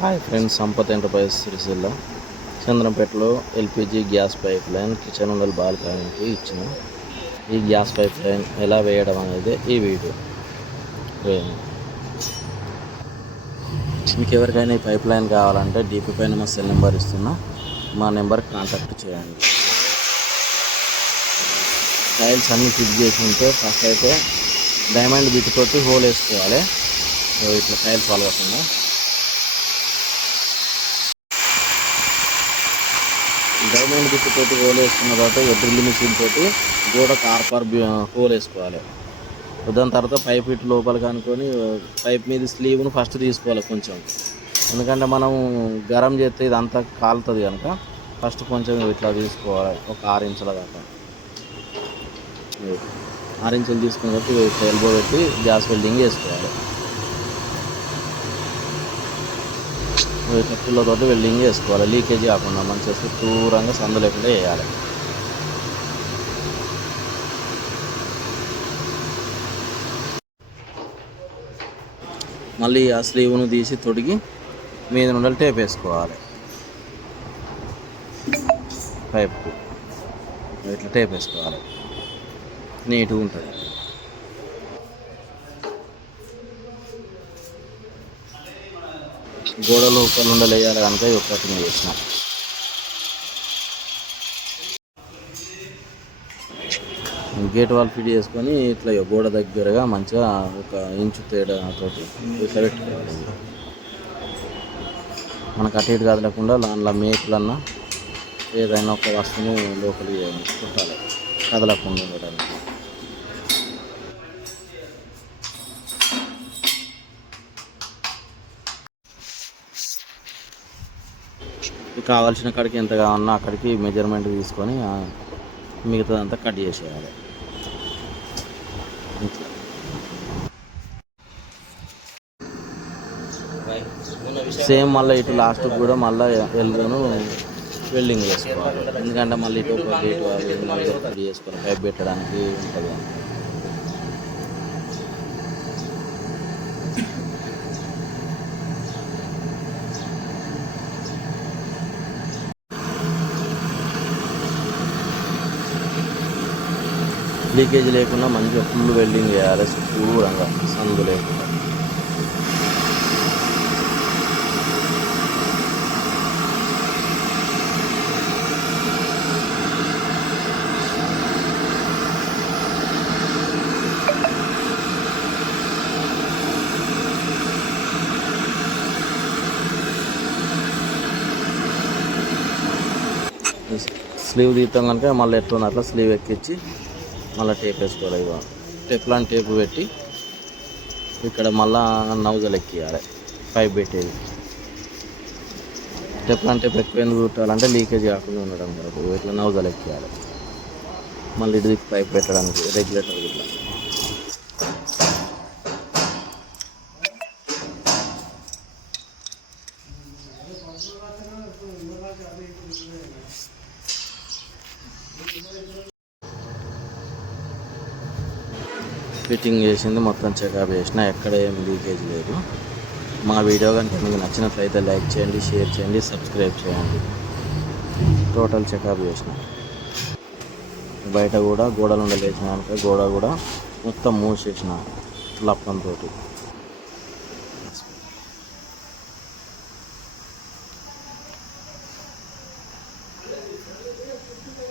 Hi friends, Sampath enterprises Sircilla చంద్రంపేటలో LPG gas pipe line kitchen ఉండల్ బాల్కనీకి ఇచ్చిన ఈ గ్యాస్ పైప్ లైన్ ఎలా వేయడం అనేది ఈ వీడియో. మీకు ఎవరికైనా ఈ పైప్ లైన్ కావాలంటే డీపీ పైన మా సెల్ నెంబర్ ఇస్తున్నా, మా నెంబర్కి కాంటాక్ట్ చేయండి. టైల్స్ అన్నీ ఫిట్ చేసి ఉంటే ఫస్ట్ అయితే డైమండ్ బిట్ తోటి హోల్ వేసుకోవాలి. ఇట్లా టైల్స్ వలవకుండా డైమండ్ బిట్ తోటి హోల్ వేసుకున్న తర్వాత డ్రిల్ మిషన్ తోటి గోడ కార్పర్ హోల్ వేసుకోవాలి. దాని తర్వాత పైప్ ఇటు లోపలికి అనుకొని పైప్ మీద స్లీవ్ను ఫస్ట్ తీసుకోవాలి కొంచెం, ఎందుకంటే మనం గరం చేస్తే ఇదంతా కాలుతుంది కనుక ఫస్ట్ కొంచెం ఇట్లా తీసుకోవాలి. ఒక 6 ఇంచుల దాకా 6 ఇంచులు తీసుకుని బట్టి ఎల్బో పెట్టి గ్యాస్ వెల్డింగ్ చేసుకోవాలి. కత్తులతోటి వెల్డింగ్ చేసుకోవాలి, లీకేజ్ కాకుండా మంచిగా చుట్టూరంగా సందు లేకుండా వేయాలి. మళ్ళీ ఆ స్లీవ్ను తీసి తొడిగి మీద నుండి టేప్ వేసుకోవాలి. పైప్కు ఇట్లా టేప్ వేసుకోవాలి, నీట్గా ఉంటుంది. గోడ లోపల ఉండలేయాలి కనుక ఈ ఒక్కటి చేసిన. గేట్ వాల్ ఫిట్ చేసుకొని ఇట్లా గోడ దగ్గరగా మంచిగా 1 ఇంచు తేడాతోటి ఇట్లా పెట్టుకోవాలి. మనకు అటు ఇటు కదలకుండా దాంట్లో మేకులన్నా ఏదైనా ఒక వస్తువును లోపలికి కుట్టాలి, కదలకుండా ఉండడానికి. కావాల్సిన కాడికి ఎంత కావాలన్నా అక్కడికి మెజర్మెంట్ తీసుకొని మిగతాదంతా కట్ చేసేయాలి. సేమ్ మళ్ళీ ఇటు లాస్ట్కి కూడా మళ్ళీ ఎల్బోను వెల్డింగ్ చేసుకోవాలి, ఎందుకంటే మళ్ళీ ఇటు ఒక గేట్ కట్ చేసుకోవాలి, పైప్ పెట్టడానికి ఉంటుంది. లీకేజ్ లేకుండా మంచిగా ఫుల్ వెల్డింగ్ చేయాలి, చుట్టూరంగా సందు లేకుండా. స్లీవ్ తీస్తాం కనుక మళ్ళీ ఎట్లా అట్లా స్లీవ్ ఎక్కించి మళ్ళీ టేప్ వేసుకోవాలి. ఇక టెఫ్లాన్ టేప్ పెట్టి ఇక్కడ మళ్ళీ నౌజల్ ఎక్కియాలి పైప్ పెట్టేది. టెఫ్లాన్ టేప్ ఎక్కువ ఎందుకు పెట్టాలంటే లీకేజ్ కాకుండా ఉండడం వరకు ఇట్లా నౌజల్ ఎక్కియాలి. మళ్ళీ ఇది పైప్ పెట్టడానికి రెగ్యులేటర్ ఇట్లా. ఫిట్టింగ్ చేసింది మొత్తం చెకప్ చేసిన, ఎక్కడ ఏం లీకేజ్ లేదు. మా వీడియో కనుక మీకు నచ్చినట్లయితే లైక్ చేయండి, షేర్ చేయండి, సబ్స్క్రైబ్ చేయండి. టోటల్ చెకప్ చేసిన, బయట కూడా గోడలు ఉండలేసిన కనుక గోడ కూడా మొత్తం మూసేసిన లప్పంతో.